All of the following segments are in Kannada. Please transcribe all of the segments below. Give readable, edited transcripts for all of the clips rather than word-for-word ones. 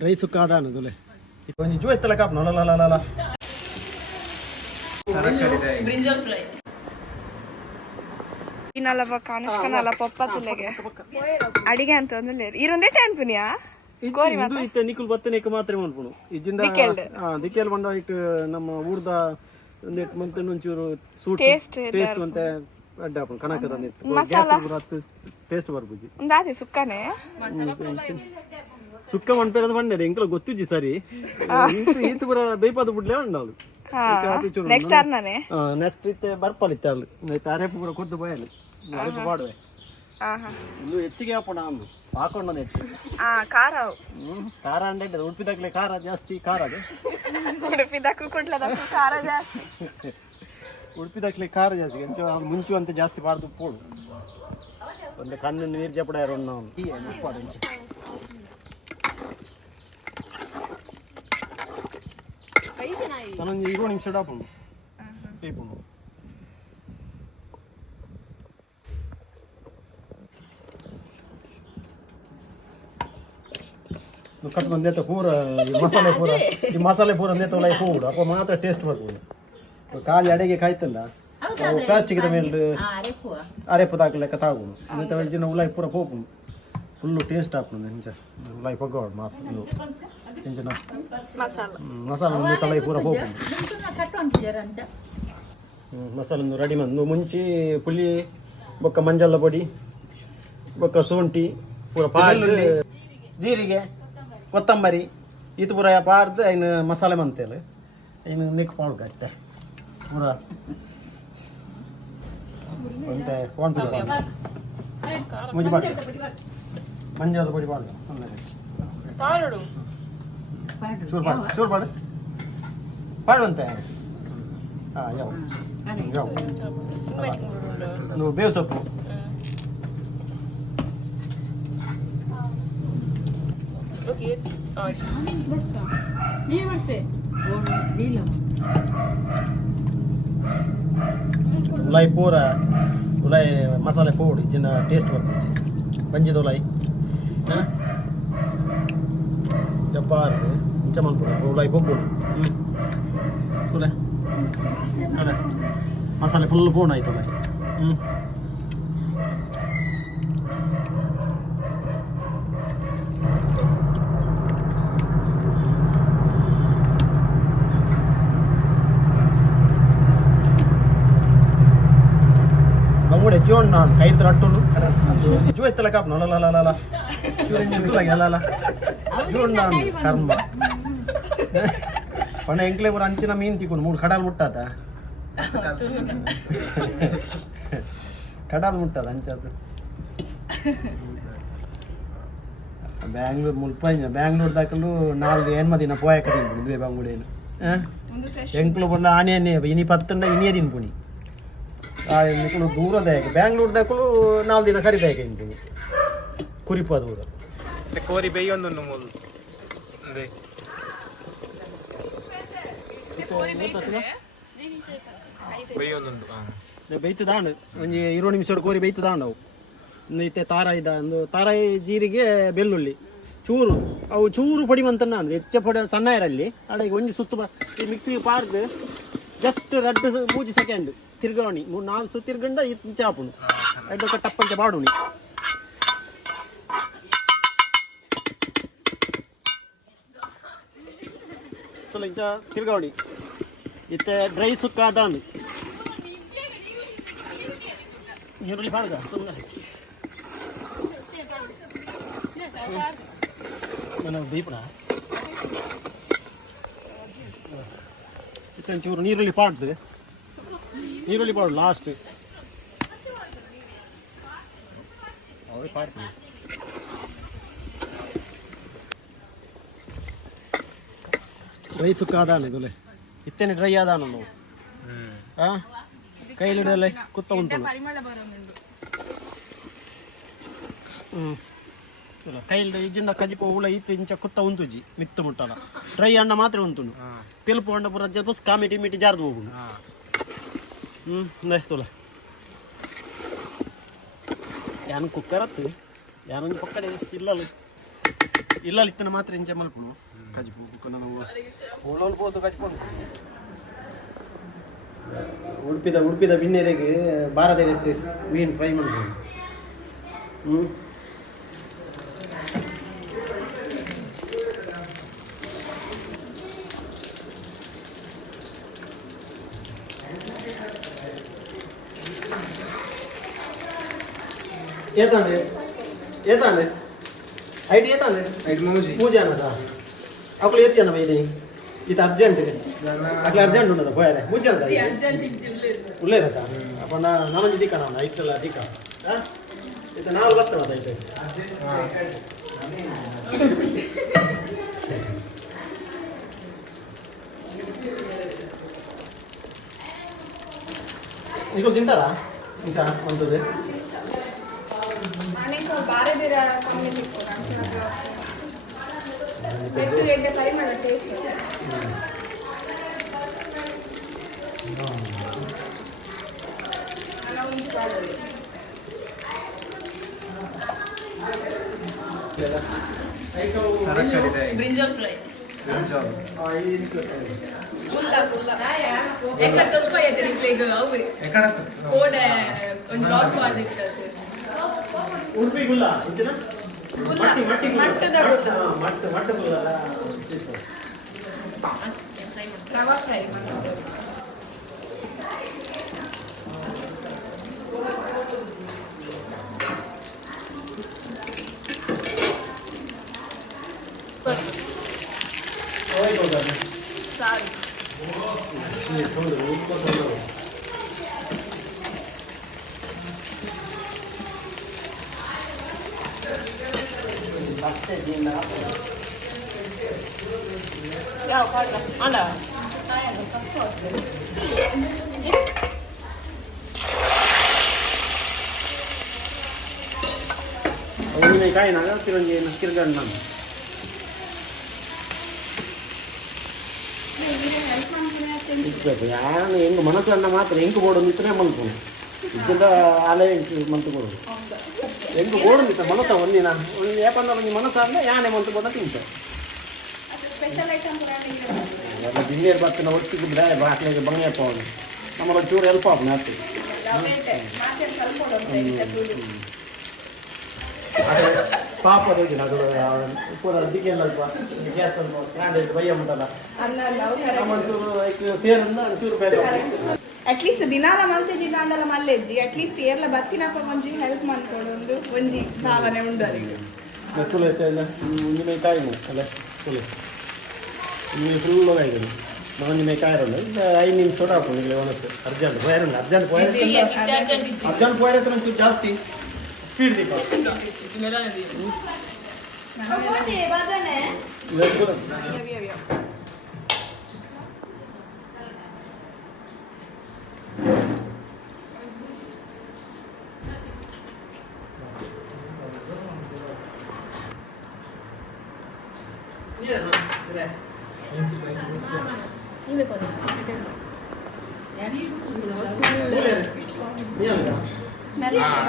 ಡ್ರೈ ಸುಕ್ಕ ಅದಾನು ತುಲೆ ಒಂಜಿ ಜೂ ಎತ್ತಲ ಕಾಪ್ ನೊಲಲಲಲ ಬ್ರಿಂಜಾಲ್ ಫ್ರೈ ನಲ್ಲ ಕಾನುಷ್ಕ ನಲ್ಲ ಪಪ್ಪ ತುಲೆಗೆ ಅಡಿಗೆ ಅಂತ ಒಂದಲ್ಲ ಇರೊಂದೇ ಟ್ಯಾನ್ ಪುನಿಯಾ ಕೋರಿ ಇದು ಇತ್ತೆ ನಿಕುಲ್ ಬತ್ತನೇಕ ಮಾತ್ರ ಮನ್ಪುನು ಇಜಿಂದ ದಿಕ್ಕೆಲ್ ಬಂದ ಇಟ್ಟು ನಮ್ಮ ಊರ್ದ ನೆಟ್ ಮಂತ್ ಒಂಚೂರು ಸೂಟ್ ಟೇಸ್ಟ್ ಅಂತ ಅಡ್ಡ ಹಾಪುನು ಕನಕ ತಂದಿತ್ತು ಗ್ಯಾಸ್ ಟೇಸ್ಟ್ ಬರ್ಬುಜಿ ಒಂದಾದೆ ಸುಕ್ಕನೆ ಸುಕ್ಕ ಮನ್ಪೇರದ ಬಂಡೆ ಎಂಕಲ ಗೊತ್ತುಜಿ ಸರಿ ಈತ ಪೂರ ಬೇಪಾದ ಬಿಡ್ಲೇ ಉಂಡಾಳು ನೆಕ್ಸ್ಟ್ ಟರ್ನಾನೆ ನೆಕ್ಸ್ಟ್ ಇತ್ತೆ ಬರ್ಪಲಿತ್ತೆ ಅಲ್ಲಿ ತಾರೆ ಪೂರ ಕೊಟ್ಟು ಬಯಲು ಅದಕ್ಕೆ ಮಾಡುವೆ ಇನ್ನು ಹೆಚ್ಚಿಗೆ ಹಾಪೋಣ ಅಂದು ಹಾಕೊಂಡ ಹೆಚ್ಚು ಖಾರ ಖಾರ ಅಂದ್ರೆ ಉಡುಪಿದಾಗಲೇ ಖಾರ ಜಾಸ್ತಿ ಖಾರ ಅದು ಉಡುಪಿದಕ್ಕೂ ಕೊಡ್ಲದಕ್ಕೂ ಖಾರ ಜಾಸ್ತಿ ಉಡುಪಿದಾಗಲೇ ಖಾರ ಜಾಸ್ತಿ ಮುಂಚುವಂತೆ ಜಾಸ್ತಿ ಬಾರ್ದು ಪೋಡು ಒಂದು ಕಣ್ಣು ನೀರು ಜಪಡ ಯಾರು ನಾವು ನಾನೊಂದು 20 ನಿಮಿಷ ಹಾಪುಂಡು ಬೇಪುಂಡು ಕಟ್ ಬಂದೇತ ಪೂರ ಈ ಮಸಾಲೆ ಪೂರ ಅಂದೇತವಲ್ಲ ಪೂಡು ಅಪ್ಪ ಮಾತ್ರ ಟೇಸ್ಟ್ ಬರ್ಬೋದು ಖಾಲಿ ಅಡಿಗೆ ಕಾಯ್ತಲ್ಲ ಪ್ಲಾಸ್ಟಿಕ್ ಮೇಲೆ ಅರೆಪು ಲೆಕ್ಕ ತಾಗುನು ಅಂತ ವೆಜ್ಜಿನ ಉಲಾಯಿ ಪೂರ ಪೋಪುನು ಫುಲ್ಲು ಟೇಸ್ಟ್ ಹಾಕೊಂಡು ಹೆಂಚ ಉಲಾಯಿ ಪಗ್ಗೋಡು ಮಾಸ ಇದು ಹೆಂಚನ ಮಸಾಲ ಒಂದು ತಲೆ ಪೂರ ಪೋಪುನು ಮಸಾಲ ಒಂದು ರೆಡಿ ಮಂದು ಮುಂಚೆ ಪುಳಿ ಬೊಕ್ಕ ಮಂಜಲ್ಲ ಪೊಡಿ ಬೊಕ್ಕ ಶುಂಠಿ ಪೂರ ಪಾಲು ಜೀರಿಗೆ ಕೊತ್ತಂಬರಿ ಇದು ಪೂರ ಪಾಡ್ದು ಇನ್ನು ಮಸಾಲೆ ಮಂತೇಳಿ ಇನ್ನು ಮಿಕ್ಸ್ ಮಾಡ್ಕತ್ತೆ ಪೂರ ಅಂತ ಮುಜಿ ಪಾಡು ಮಂಜಾದ ಪೊಡಿ ಪಾಡು ಚೂರು ಪಾಡು ಪಾಡುವಂತೆ ಯಾವ ನೀವು ಬೇವು ಸೊಪ್ಪು ಉಲಾಯಿ ಪೂರ ಉಲಾಯಿ ಮಸಾಲೆ ಪೌಡಿ ಚಿನ್ನ ಟೇಸ್ಟ್ ಬರ್ಬೋದು ಬಂಜಿದ ಉಲಾಯಿ ಜಬ್ಬಾರ್ದು ಇಂಚ ಮಲ್ಪುರ ಉಲಾಯಿ ಬೊಗ್ಗು ತುಲೆ ಅಲ್ಲ ಮಸಾಲೆ ಫುಲ್ ಪೂರ್ಣ ಆಯ್ತು ಉಲಾಯಿ bangun John nan kain teratulu jual telakap nala la la la la jual itu lagi la la John nan karma pana engkle berancina minti kun mul kadal mutta ta kadal mutta anca Bangalore mulpanya Bangalore dakalu nalu enmadina poya kadin due bangudenu engklo bonna ane ini pattunda ini adin puni ನಿಕಲು ದೂರದಾಯಕ ಬ್ಯಾಂಗ್ಳೂರ್ದಾಕಲು 4 ದಿನ ಕರಿದಾಯಕ ಇಂಪು ಕುರಿಪ ದೂರ ಕೋರಿ ಬೇಯೊಂದು ಮೂಲು ಬೇಯೊಂದು ಬೇಯ್ತದಾಂಡು ಒಂಜಿ 20 ನಿಮಿಷ ಕೋರಿ ಬೇಯ್ತದಾಂಡು ಅವು ಇತ್ತೆ ತಾರಾಯಿದ ಒಂದು ತಾರಾಯಿ ಜೀರಿಗೆ ಬೆಳ್ಳುಳ್ಳಿ ಚೂರು ಅವು ಚೂರು ಪೊಡಿ ಮಂತ ನಾನು ಹೆಚ್ಚ ಪೊಡಿ ಸಣ್ಣ ಇರಲ್ಲಿ ಅಡಿಗೆ ಒಂಜಿ ಸುತ್ತು ಮಿಕ್ಸಿಗೆ ಪಾರ್ದು ಜಸ್ಟ್ 2-3 ಸೆಕೆಂಡ್ ತಿರ್ಗಾವಣಿ 3-4 ಸು ತಿರ್ಗಂಡ ಚಾಪುಣು ಅದಕ್ಕೆ ಟಪ್ಪಂಚ ಬಾಡುಣಿ ಇಂಚ ತಿರ್ಗಾವಣಿ ಇತ್ತೆ ಡ್ರೈ ಸುಕ್ಕ ಅದಾನು ಈರುಳ್ಳಿ ಪಾಡ್ಗ ದೀಪಣ ಇತ್ತಂಚೂರು ನೀರುಳ್ಳಿ ಪಾಡ್ದು ಈರುಳ್ಳಿ ಪಾಡು ಲಾಸ್ಟ್ ಡ್ರೈ ಸುಕ್ಕ ಅದಾನು ಇದುಲೆ ಇತ್ತೇನೆ ಡ್ರೈ ಅದಾನು ನಾವು ಕೈಲಿಡಲೆ ಕುತ್ತ ಉಂಟು ಚಲೋ ಕೈಲಿ ಇಜ್ಜಿಂದ ಕಜಿಪ ಉಳ ಇತ್ತು ಇಂಚ ಕುತ್ತ ಉಂತುಜಿ ಮಿತ್ತು ಮುಟ್ಟಲ್ಲ ಡ್ರೈ ಅಣ್ಣ ಮಾತ್ರ ಉಂಟುನು ತೆಲುಪು ಅಣ್ಣ ಪೂರ ಜಬಸ್ ಕಾಮಿಟಿ ಮಿಟಿ ಜಾರ್ದು ಹೋಗುನು नाही तुला यानं कुकर यानं पकडे किल्ला ಇಲ್ಲ ಇತ್ತನ ಮಾತ್ರ ಇಂಚೆ ಮಲ್ಪುನು ಕಜ್ಪು ಬುಕ್ಕನ ನಾವು ಓಳೋಲ್ ಬೋದು ಕಜ್ಕೊಂಡು ಉಡುಪಿದ ಬಿನ್ನೆರೆಗೆ ಬಾರದ ಇಟ್ಟು ಮೀನು ಫ್ರೈ ಮಾಡ್ಬೋದು ఏతాండి ఐటీ ఏతాండి పూజ అన్నదా అప్పుడు ఏతి అన్న ఇది ఇది అర్జెంట్ అట్లా అర్జెంట్ ఉండదు పోయారే పూజ అన్నదా ఉల్లేరట అప్పుడు నా మంచి దిక్క నా ఇట్లా దిక్క ఇది నాలుగు వస్తాం అయితే నీకు తింటారా ఇంకా ఉంటుంది Brinjal fry. ఎక్కడ చూసుకో ఇట్లా అవి కోడ కొంచెం లాట్ వాడిస్తారు ಉಡುಪಿ ಗುಲ್ಲ ಇಂಚಿನ ಮಟ್ಟಿ ಗುಲ್ಲ ರವಾ ಫ್ರೈ ಸಾರಿ ಅವನಿಗೆ ಕಾಯಿನಾಗ ತಿರುಗಣ್ಣ ಯಾರು ಹೆಂಗೆ ಮನಸ್ಸು ಅನ್ನ ಮಾತ್ರ ಹೆಂಗೆ ಬೋಡೋದು ಇತ್ತನೇ ಮಲ್ಪು ಇದ್ದ ಆಲೇ ಮಂತು ಕೊಡೋದು ಹೆಂಗೆ ಬೋಡೋದು ಇತ್ತ ಮನಸ್ಸ ಒಂದಿನ ಯಾಕಂದ್ರೆ ಒಂದು ಮನಸ್ಸು ಅಂದ್ರೆ ಯಾನೇ ಮಂತು ಬೋಡ ತಿಂತ ಎಲ್ಲ ಜಿನ್ನೇರು ಬರ್ತೀನಿ ಒಟ್ಟಿಗಿದ್ರೆ ಬಾಟ್ಲಿಗೆ ಬಂಗಪ್ಪ ಅವನು ನಮ್ಮಲ್ಲಿ ಒಂಚೂರು ಹೆಲ್ಪ್ ಆಗ್ಬೋದು ಆಗ್ತದೆ ಪಾಪ ಹೋಗಿಲ್ಲ ಅದು ಪೂರ ದಿಕ್ಕೆಲ್ಲ ಗ್ಯಾಸ್ ಸ್ವಲ್ಪ ಸ್ಟ್ಯಾಂಡರ್ಡ್ ಬಯ್ಯ ಉಂಟಲ್ಲ ಒಂಚೂರು ಸೇರನ್ನ ಒಂಚೂರು ಬೇರೆ ಅಟ್ಲೀಸ್ಟ್ ದಿನಾಲ ಮಲ್ತಿದ್ದಿ ನಾಂಡಲ ಮಲ್ಲೆಜ್ಜಿ ಅಟ್ಲೀಸ್ಟ್ ಏರ್ಲ ಬತ್ತಿನಪ್ಪ ಒಂಜಿ ಹೆಲ್ಪ್ ಮಾಡ್ಕೊಂಡು ಒಂಜಿ ಭಾವನೆ ಉಂಡು ಅದಕ್ಕೆ ತುಳು ಎಲ್ಲ ನಿಮಗೆ ಕಾಯಿನು ಅಲ್ಲ ತುಳು ನೀವು ಫುಲ್ ಕಾಯ್ದು ನಾನು ನಿಮಗೆ ಕಾಯಿರಲ್ಲ ಇಲ್ಲ 5 ನಿಮಿಷ ಹಾಕೊಂಡು ಇಲ್ಲಿ ಒನಸ್ತು ಅರ್ಜೆಂಟ್ ಪೋಯರುಂಡು ಅರ್ಜೆಂಟ್ ಪೋಯರ್ ಒಂಚೂರು ಜಾಸ್ತಿ ಸ್ಪೀಡ್ ದೀಪ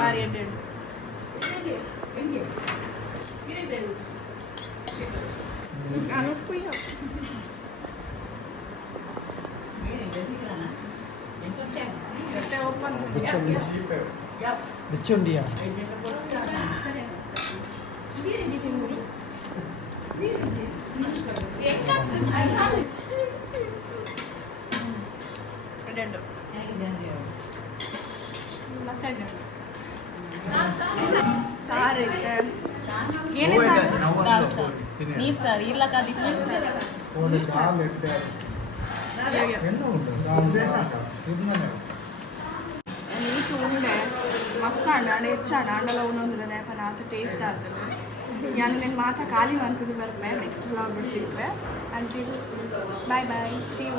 ಭಾರಿ ಅಡ್ಡಾಡು ಬಿಚ್ಚುಂಡಿಯಾ ಸಾರು ಏನೇ ಸಾರು ನೀರ್ ಸಾರು ಇರ್ಲಕ್ಕಾದಿ ನೀರು ಉಂಡೆ ಮಸ್ತ್ ಅಂಡ ಅಂಡ ಹೆಚ್ಚಾಣ ಅಂಡಲ ಉಣ್ಣೋದಿಲ್ಲ ನೇಪನ ಆತ ಟೇಸ್ಟ್ ಆಗ್ತದೆ ನಾನು ನಿನ್ನ ಮಾತಾ ಖಾಲಿ ಮಂತದ್ದು ಬರ್ಬೇ ನೆಕ್ಸ್ಟ್ ಬ್ಲಾಗ್ ಬಿಡ್ತಿದ್ವೆ until bye bye see you